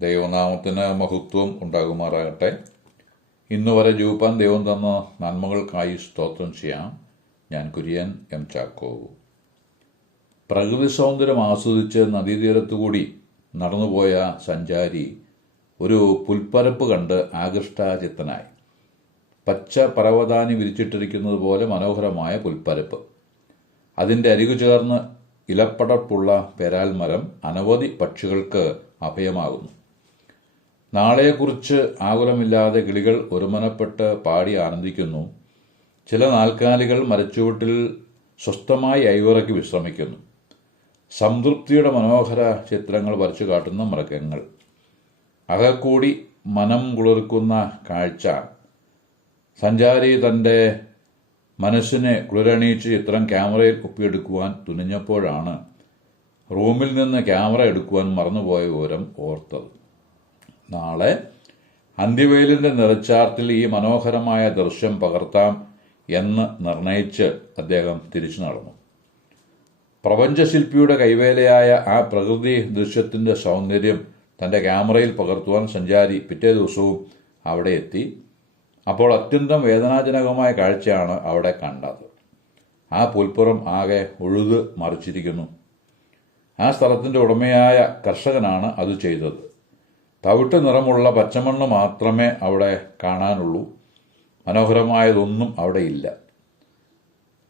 ദൈവനാമത്തിന് മഹത്വം ഉണ്ടാകുമാറാകട്ടെ. ഇന്നുവരെ ജീവിപ്പാൻ ദൈവം തന്ന നന്മകൾക്കായി സ്തോത്രം ചെയ്യാം. ഞാൻ കുര്യൻ എം ചാക്കോ. പ്രകൃതി സൗന്ദര്യം ആസ്വദിച്ച് നദീതീരത്തുകൂടി നടന്നുപോയ സഞ്ചാരി ഒരു പുൽപ്പരപ്പ് കണ്ട് ആകൃഷ്ടാചിത്തനായി. പച്ച പരവതാനി വിരിച്ചിട്ടിരിക്കുന്നത് പോലെ മനോഹരമായ പുൽപ്പരപ്പ്. അതിൻ്റെ അരികു ചേർന്ന് ഇലപ്പടർപ്പുള്ള പെരാൽ മരം അനവധി പക്ഷികൾക്ക് അഭയമാകുന്നു. നാളെയെക്കുറിച്ച് ആകുലമില്ലാതെ കിളികൾ ഒരുമനപ്പെട്ട് പാടി ആനന്ദിക്കുന്നു. ചില നാൽക്കാലികൾ മരച്ചുവട്ടിൽ സ്വസ്ഥമായി അയവിറക്കി വിശ്രമിക്കുന്നു. സംതൃപ്തിയുടെ മനോഹര ചിത്രങ്ങൾ വരച്ചു കാട്ടുന്ന മൃഗങ്ങൾ. അകക്കൂടി മനം കുളിർക്കുന്ന കാഴ്ച. സഞ്ചാരി തൻ്റെ മനസ്സിനെ കുളിരണിയിച്ച് ചിത്രം ക്യാമറയിൽ ഒപ്പിയെടുക്കുവാൻ തുനിഞ്ഞപ്പോഴാണ് റൂമിൽ നിന്ന് ക്യാമറ എടുക്കുവാൻ മറന്നുപോയ വിവരം ഓർത്തത്. നാളെ അന്തിവെയിലിൻ്റെ നിറച്ചാർത്തിൽ ഈ മനോഹരമായ ദൃശ്യം പകർത്താം എന്ന് നിർണയിച്ച് അദ്ദേഹം തിരിച്ചു നടന്നു. പ്രപഞ്ചശില്പിയുടെ കൈവേലയായ ആ പ്രകൃതി ദൃശ്യത്തിൻ്റെ സൗന്ദര്യം തൻ്റെ ക്യാമറയിൽ പകർത്തുവാൻ സഞ്ചാരി പിറ്റേ ദിവസവും അവിടെ എത്തി. അപ്പോൾ അത്യന്തം വേദനാജനകമായ കാഴ്ചയാണ് അവിടെ കണ്ടത്. ആ പുൽപ്പുറം ആകെ ഉഴുത് മറിച്ചിരിക്കുന്നു. ആ സ്ഥലത്തിൻ്റെ ഉടമയായ കർഷകനാണ് അത് ചെയ്തത്. തവിട്ട് നിറമുള്ള പച്ചമണ്ണ് മാത്രമേ അവിടെ കാണാനുള്ളൂ. മനോഹരമായതൊന്നും അവിടെ ഇല്ല.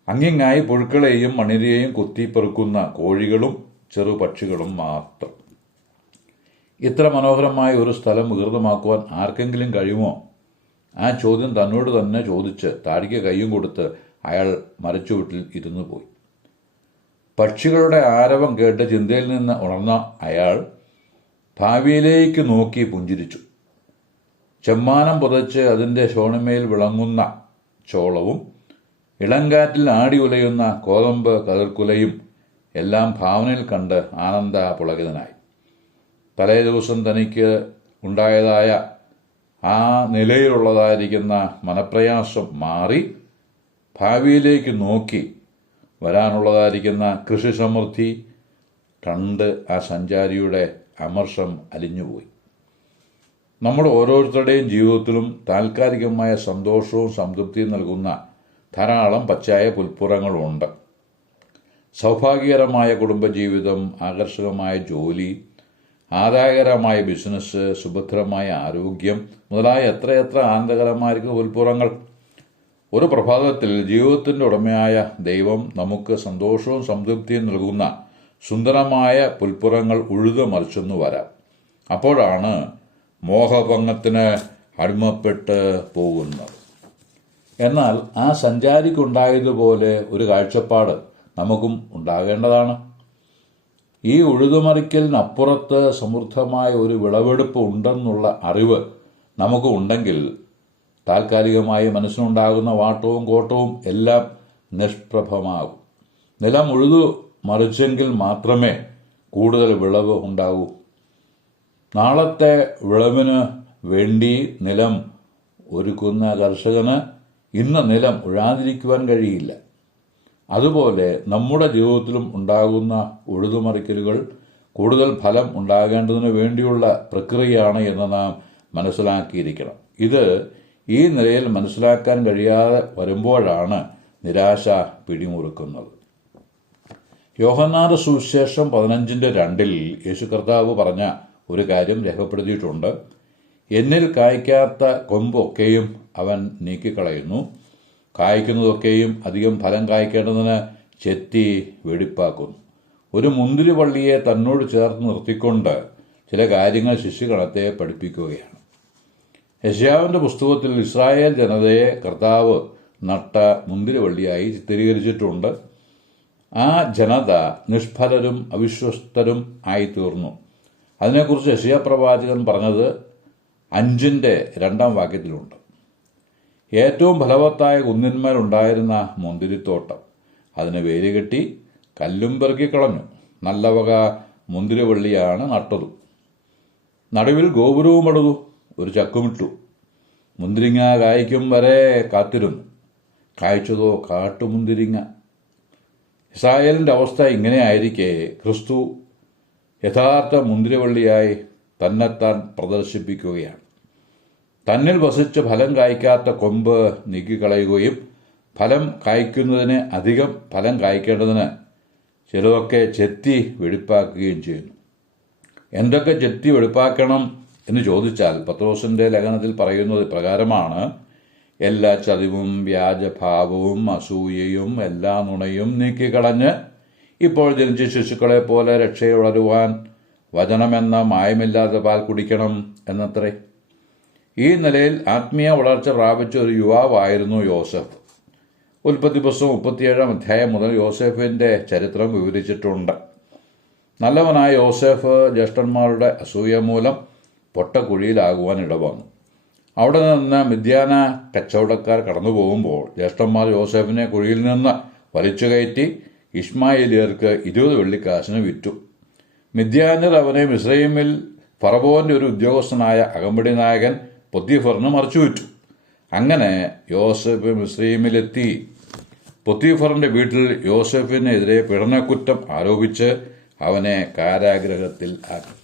അങ്ങിങ്ങായി പുഴുക്കളെയും മണിരെയും കുത്തിപ്പെറുക്കുന്ന കോഴികളും ചെറുപക്ഷികളും മാത്രം. ഇത്ര മനോഹരമായ ഒരു സ്ഥലം വികൃതമാക്കുവാൻ ആർക്കെങ്കിലും കഴിയുമോ? ആ ചോദ്യം തന്നോട് തന്നെ ചോദിച്ച് താടിക്ക് കയ്യും കൊടുത്ത് അയാൾ മരച്ചുവട്ടിൽ ഇരുന്നു പോയി. പക്ഷികളുടെ ആരവം കേട്ട് ചിന്തയിൽ നിന്ന് ഉണർന്ന അയാൾ ഭാവിയിലേക്ക് നോക്കി പുഞ്ചിരിച്ചു. ചെമ്മാനം പുതച്ച് അതിൻ്റെ ശോണിമയിൽ വിളങ്ങുന്ന ചോളവും ഇളങ്കാറ്റിൽ ആടി ഉലയുന്ന കോതമ്പ് കതിർക്കുലയും എല്ലാം ഭാവനയിൽ കണ്ട് ആനന്ദപുളകിതനായി. തലേ ദിവസം തനിക്ക് ഉണ്ടായതായ ആ നിലയിലുള്ളതായിരിക്കുന്ന മനപ്രയാസം മാറി ഭാവിയിലേക്ക് നോക്കി വരാനുള്ളതായിരിക്കുന്ന കൃഷി സമൃദ്ധി കണ്ട് ആ സഞ്ചാരിയുടെ അമർഷം അലിഞ്ഞുപോയി. നമ്മുടെ ഓരോരുത്തരുടെയും ജീവിതത്തിലും താൽക്കാലികമായ സന്തോഷവും സംതൃപ്തിയും നൽകുന്ന ധാരാളം പച്ചയായ പുൽപ്പുറങ്ങളുണ്ട്. സൗഭാഗ്യകരമായ കുടുംബജീവിതം, ആകർഷകമായ ജോലി, ആദായകരമായ ബിസിനസ്, സുഭദ്രമായ ആരോഗ്യം മുതലായ എത്രയെത്ര ആനന്ദകരമായിരിക്കുന്ന പുൽപ്പുറങ്ങൾ. ഒരു പ്രഭാതത്തിൽ ജീവിതത്തിൻ്റെ ഉടമയായ ദൈവം നമുക്ക് സന്തോഷവും സംതൃപ്തിയും നൽകുന്ന സുന്ദരമായ പുൽപ്പുറങ്ങൾ ഉഴുതു മറിച്ചെന്നു വരാം. അപ്പോഴാണ് മോഹഭംഗത്തിന് അടിമപ്പെട്ട് പോകുന്നത്. എന്നാൽ ആ സഞ്ചാരിക്കുണ്ടായതുപോലെ ഒരു കാഴ്ചപ്പാട് നമുക്കും ഉണ്ടാകേണ്ടതാണ്. ഈ ഉഴുതുമറിക്കലിനപ്പുറത്ത് സമൃദ്ധമായ ഒരു വിളവെടുപ്പ് ഉണ്ടെന്നുള്ള അറിവ് നമുക്ക് ഉണ്ടെങ്കിൽ താൽക്കാലികമായി മനസ്സിനുണ്ടാകുന്ന വാട്ടവും കോട്ടവും എല്ലാം നിഷ്പ്രഭമാകും. നിലം ഉഴുതു മറിച്ചെങ്കിൽ മാത്രമേ കൂടുതൽ വിളവ് ഉണ്ടാകൂ. നാളത്തെ വിളവിന് വേണ്ടി നിലം ഒരുക്കുന്ന കർഷകന് ഇന്ന് നിലം ഉഴാതിരിക്കുവാൻ കഴിയില്ല. അതുപോലെ നമ്മുടെ ജീവിതത്തിലും ഉണ്ടാകുന്ന ഉഴുതുമറിക്കലുകൾ കൂടുതൽ ഫലം ഉണ്ടാകേണ്ടതിന് വേണ്ടിയുള്ള പ്രക്രിയയാണ് എന്ന് നാം മനസ്സിലാക്കിയിരിക്കണം. ഇത് ഈ നിലയിൽ മനസ്സിലാക്കാൻ കഴിയാതെ വരുമ്പോഴാണ് നിരാശ പിടിമുറുക്കുന്നത്. യോഹന്നാന്റെ സുവിശേഷം 15:2 യേശു കർത്താവ് പറഞ്ഞ ഒരു കാര്യം രേഖപ്പെടുത്തിയിട്ടുണ്ട്. എന്നിൽ കായ്ക്കാത്ത കൊമ്പൊക്കെയും അവൻ നീക്കിക്കളയുന്നു, കായ്ക്കുന്നതൊക്കെയും അധികം ഫലം കായ്ക്കേണ്ടതിന് ചെത്തി വെടിപ്പാക്കുന്നു. ഒരു മുന്തിരിവള്ളിയെ തന്നോട് ചേർത്ത് നിർത്തിക്കൊണ്ട് ചില കാര്യങ്ങൾ ശിശുഗണത്തെ പഠിപ്പിക്കുകയാണ്. യെശയ്യാവിൻ്റെ പുസ്തകത്തിൽ ഇസ്രായേൽ ജനതയെ കർത്താവ് നട്ട മുന്തിരിവള്ളിയായി ചിത്രീകരിച്ചിട്ടുണ്ട്. ആ ജനത നിഷ്ഫലരും അവിശ്വസ്തരും ആയിത്തീർന്നു. അതിനെക്കുറിച്ച് യെശയ്യാ പ്രവാചകൻ പറഞ്ഞത് 5:2 ഏറ്റവും ഫലവത്തായ കുന്നിന്മേലുണ്ടായിരുന്ന മുന്തിരിത്തോട്ടം അതിന് വേരുകെട്ടി കല്ലും പെറുക്കിക്കളഞ്ഞു. നല്ല വക മുന്തിരിവള്ളിയാണ് നട്ടതു. നടുവിൽ ഗോപുരവും പടുതു, ഒരു ചക്കുമിട്ടു. മുന്തിരിങ്ങ കായ്ക്കും വരെ കാത്തിരുന്നു. കായ്ച്ചതോ കാട്ടുമുന്തിരിങ്ങ. ഇസ്രായേലിൻ്റെ അവസ്ഥ ഇങ്ങനെയായിരിക്കെ ക്രിസ്തു യഥാർത്ഥ മുന്തിരിവള്ളിയായി തന്നെത്താൻ പ്രദർശിപ്പിക്കുകയാണ്. തന്നിൽ വസിച്ച് ഫലം കായ്ക്കാത്ത കൊമ്പ് നീക്കിക്കളയുകയും ഫലം കായ്ക്കുന്നതിന് അധികം ഫലം കായ്ക്കേണ്ടതിന് ചിലതൊക്കെ ചെത്തി വെടിപ്പാക്കുകയും ചെയ്യുന്നു. എന്തൊക്കെ ചെത്തി വെടിപ്പാക്കണം എന്ന് ചോദിച്ചാൽ പത്രോസിന്റെ ലേഖനത്തിൽ പറയുന്നത് പ്രകാരമാണ്: എല്ലാ ചതിവും വ്യാജഭാവവും അസൂയയും എല്ലാ നുണയും നീക്കിക്കളഞ്ഞ് ഇപ്പോൾ ജനിച്ച ശിശുക്കളെ പോലെ രക്ഷയെ വളരുവാൻ വചനമെന്ന മായമില്ലാത്ത പാൽ കുടിക്കണം എന്നത്രേ. ഈ നിലയിൽ ആത്മീയ വളർച്ച പ്രാപിച്ച ഒരു യുവാവായിരുന്നു യോസഫ്. ഉൽപ്പത്തി പുസ്തകം 37 അധ്യായം മുതൽ യോസേഫിന്റെ ചരിത്രം വിവരിച്ചിട്ടുണ്ട്. നല്ലവനായ യോസേഫ് ജ്യേഷ്ഠന്മാരുടെ അസൂയ മൂലം പൊട്ടക്കുഴിയിലാകുവാൻ ഇടവന്നു. അവിടെ നിന്ന് മിദ്യാന കച്ചവടക്കാർ കടന്നു പോകുമ്പോൾ ജ്യേഷ്ഠന്മാർ യോസേഫിനെ കുഴിയിൽ നിന്ന് വലിച്ചുകയറ്റി ഇഷ്മായേലിയർക്ക് 20 വെള്ളിക്കാശിന് വിറ്റു. മിദ്യാന്യർ അവനെ മിസ്രയീമിൽ ഫറവോന്റെ ഒരു ഉദ്യോഗസ്ഥനായ അകമ്പടി നായകൻ പൊത്തീഫറിന് മറിച്ചു വിറ്റു. അങ്ങനെ യോസഫ് മിസ്രയീമിലെത്തി. പൊത്തീഫറിന്റെ വീട്ടിൽ യോസഫിനെതിരെ പീഡനക്കുറ്റം ആരോപിച്ച് അവനെ കാരാഗ്രഹത്തിൽ ആക്കി.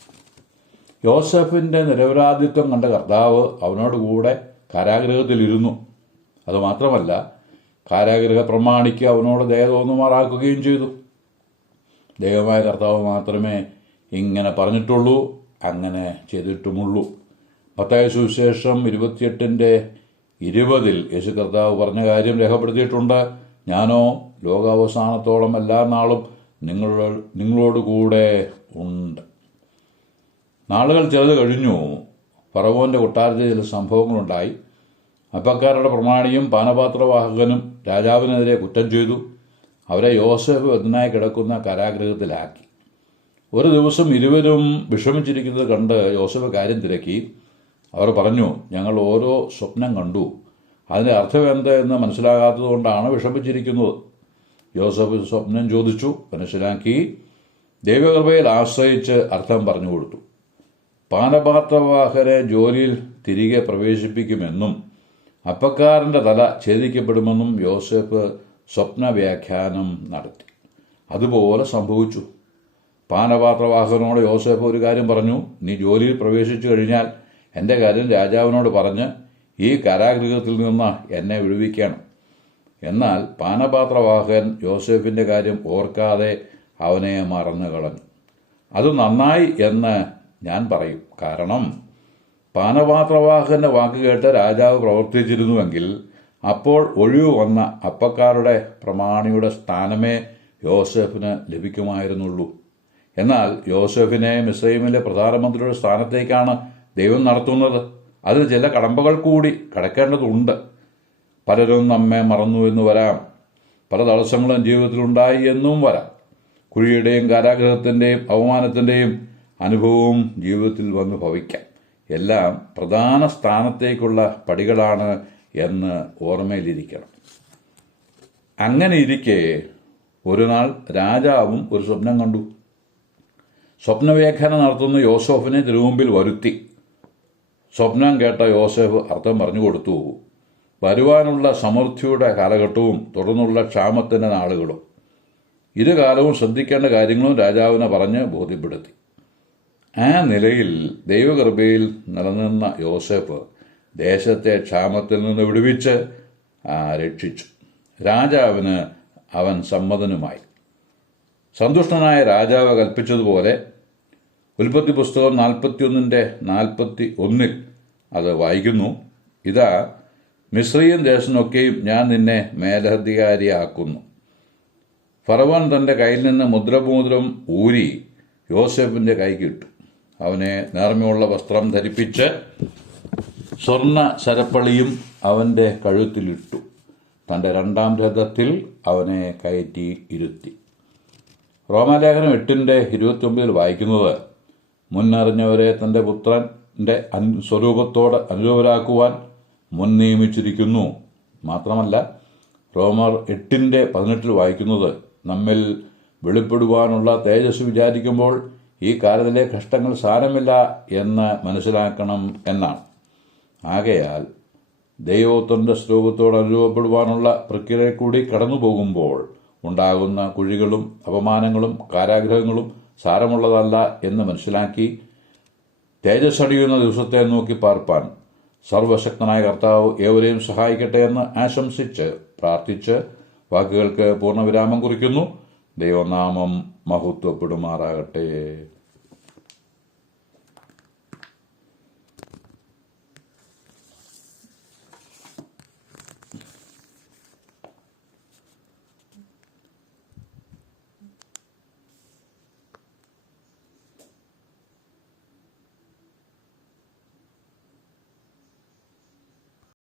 യോസഫിന്റെ നിരപരാധിത്വം കണ്ട കർത്താവ് അവനോടുകൂടെ കാരാഗ്രഹത്തിലിരുന്നു. അതുമാത്രമല്ല, കാരാഗ്രഹ പ്രമാണിക്ക് അവനോട് ദയ തോന്നുമാറാക്കുകയും ചെയ്തു. ദൈവമായ കർത്താവ് മാത്രമേ ഇങ്ങനെ പറഞ്ഞിട്ടുള്ളൂ, അങ്ങനെ ചെയ്തിട്ടുമുള്ളൂ. മത്തായി സുവിശേഷം 28:20 യേശു കർത്താവ് പറഞ്ഞ കാര്യം രേഖപ്പെടുത്തിയിട്ടുണ്ട്: ഞാനോ ലോകാവസാനത്തോളം എല്ലാ നാളും നിങ്ങളോടുകൂടെ ഉണ്ട്. നാളുകൾ ചിലത് കഴിഞ്ഞു. ഫറവോന്റെ കൊട്ടാരത്തിൽ ചില സംഭവങ്ങളുണ്ടായി. അപ്പക്കാരുടെ പ്രമാണിയും പാനപാത്രവാഹകനും രാജാവിനെതിരെ കുറ്റം ചെയ്തു. അവരെ യോസേഫ് ബദ്ധനായി കിടക്കുന്ന കാരാഗ്രഹത്തിലാക്കി. ഒരു ദിവസം ഇരുവരും വിഷമിച്ചിരിക്കുന്നത് കണ്ട് യോസേഫ് കാര്യം തിരക്കി. അവർ പറഞ്ഞു: ഞങ്ങൾ ഓരോ സ്വപ്നം കണ്ടു, അതിൻ്റെ അർത്ഥം എന്ത് എന്ന് മനസ്സിലാകാത്തതുകൊണ്ടാണ് വിഷമിച്ചിരിക്കുന്നത്. യോസേഫ് സ്വപ്നം ചോദിച്ചു, മനസ്സിലാക്കി, ദൈവകൃപയിൽ ആശ്രയിച്ച് അർത്ഥം പറഞ്ഞു കൊടുത്തു. പാനപാത്രവാഹരെ ജോലിയിൽ തിരികെ പ്രവേശിപ്പിക്കുമെന്നും അപ്പക്കാരൻ്റെ തല ഛേദിക്കപ്പെടുമെന്നും യോസേഫ് സ്വപ്നവ്യാഖ്യാനം നടത്തി. അതുപോലെ സംഭവിച്ചു. പാനപാത്രവാഹകനോട് യോസേഫ് ഒരു കാര്യം പറഞ്ഞു: നീ ജോലിയിൽ പ്രവേശിച്ചു കഴിഞ്ഞാൽ എൻ്റെ കാര്യം രാജാവിനോട് പറഞ്ഞ് ഈ കാരാഗൃഹത്തിൽ നിന്ന് എന്നെ വിടുവിക്കണം. എന്നാൽ പാനപാത്രവാഹകൻ യോസേഫിൻ്റെ കാര്യം ഓർക്കാതെ അവനെ മറന്നു കളഞ്ഞു. അത് നന്നായി എന്ന് ഞാൻ പറയും. കാരണം പാനപാത്രവാഹകന്റെ വാക്ക് കേട്ട് രാജാവ് പ്രവർത്തിച്ചിരുന്നുവെങ്കിൽ അപ്പോൾ ഒഴിവ് വന്ന അപ്പക്കാരുടെ പ്രമാണിയുടെ സ്ഥാനമേ യോസേഫിന് ലഭിക്കുമായിരുന്നുള്ളൂ. എന്നാൽ യോസേഫിനെ മിസ്രയീമിലെ പ്രധാനമന്ത്രിയുടെ സ്ഥാനത്തേക്കാണ് ദൈവം നടത്തുന്നത്. അതിൽ ചില കടമ്പകൾ കൂടി കടക്കേണ്ടതുണ്ട്. പലരും നമ്മെ മറന്നു എന്ന് വരാം. പല തടസ്സങ്ങളും ജീവിതത്തിലുണ്ടായി എന്നും വരാം. കുഴിയുടെയും കാരാഗ്രഹത്തിൻ്റെയും അവമാനത്തിൻ്റെയും അനുഭവവും ജീവിതത്തിൽ വന്ന് ഭവിക്കാം. എല്ലാം പ്രധാന സ്ഥാനത്തേക്കുള്ള പടികളാണ് എന്ന് ഓർമ്മയിലിരിക്കണം. അങ്ങനെ ഇരിക്കെ ഒരു നാൾ രാജാവും ഒരു സ്വപ്നം കണ്ടു. സ്വപ്നവ്യാഖ്യാനം നടത്തുന്ന യോസേഫിനെ തിരുമുമ്പിൽ വരുത്തി. സ്വപ്നം കേട്ട യോസേഫ് അർത്ഥം പറഞ്ഞു കൊടുത്തു. വരുവാനുള്ള സമൃദ്ധിയുടെ കാലഘട്ടവും തുടർന്നുള്ള ക്ഷാമത്തിൻ്റെ നാളുകളും ഇരുകാലവും ശ്രദ്ധിക്കേണ്ട കാര്യങ്ങളും രാജാവിനെ പറഞ്ഞ് ബോധ്യപ്പെടുത്തി. ആ നിലയിൽ ദൈവകൃപയിൽ നിലനിന്ന യോസേഫ് ദേശത്തെ ക്ഷാമത്തിൽ നിന്ന് വിടുവിച്ച് രക്ഷിച്ചു. രാജാവിന് അവൻ സമ്മതനുമായി. സന്തുഷ്ടനായ രാജാവ് കൽപ്പിച്ചതുപോലെ ഉൽപ്പത്തി പുസ്തകം 41:41 അത് വായിക്കുന്നു: ഇതാ, മിസ്രയീം ദേശനൊക്കെയും ഞാൻ നിന്നെ മേലധികാരിയാക്കുന്നു. ഫറവോൻ തൻ്റെ കയ്യിൽ നിന്ന് മുദ്രമോതിരം ഊരി യോസേഫിൻ്റെ കൈക്കിട്ടു. അവനെ നേർമയുള്ള വസ്ത്രം ധരിപ്പിച്ച് സ്വർണ്ണ സരപ്പളിയും അവൻ്റെ കഴുത്തിലിട്ടു. തൻ്റെ 2-ാം രഥത്തിൽ അവനെ കയറ്റി ഇരുത്തി. റോമാലേഖനം 8:29 വായിക്കുന്നത്: മുന്നറിഞ്ഞവരെ തൻ്റെ പുത്രൻ്റെ സ്വരൂപത്തോട് അനുരൂപരാക്കുവാൻ മുൻ നിയമിച്ചിരിക്കുന്നു. മാത്രമല്ല, റോമർ 8:18 വായിക്കുന്നത്: നമ്മിൽ വെളിപ്പെടുവാനുള്ള തേജസ് വിചാരിക്കുമ്പോൾ ഈ കാലത്തിലെ കഷ്ടങ്ങൾ സാരമില്ല എന്ന് മനസ്സിലാക്കണം എന്നാണ്. ആകയാൽ ദൈവോത്തരൻ്റെ സ്വരൂപത്തോട് അനുരൂപപ്പെടുവാനുള്ള പ്രക്രിയ കൂടി കടന്നു പോകുമ്പോൾ ഉണ്ടാകുന്ന കുഴികളും അപമാനങ്ങളും കാരാഗ്രഹങ്ങളും സാരമുള്ളതല്ല എന്ന് മനസ്സിലാക്കി തേജസ് അടിയുന്ന ദിവസത്തെ നോക്കി പാർപ്പാൻ സർവശക്തനായ കർത്താവ് ഏവരെയും സഹായിക്കട്ടെ എന്ന് ആശംസിച്ച് പ്രാർത്ഥിച്ച് വാക്കുകൾക്ക് പൂർണ്ണവിരാമം കുറിക്കുന്നു. ദൈവനാമം മഹത്വപ്പെടുമാറാകട്ടെ.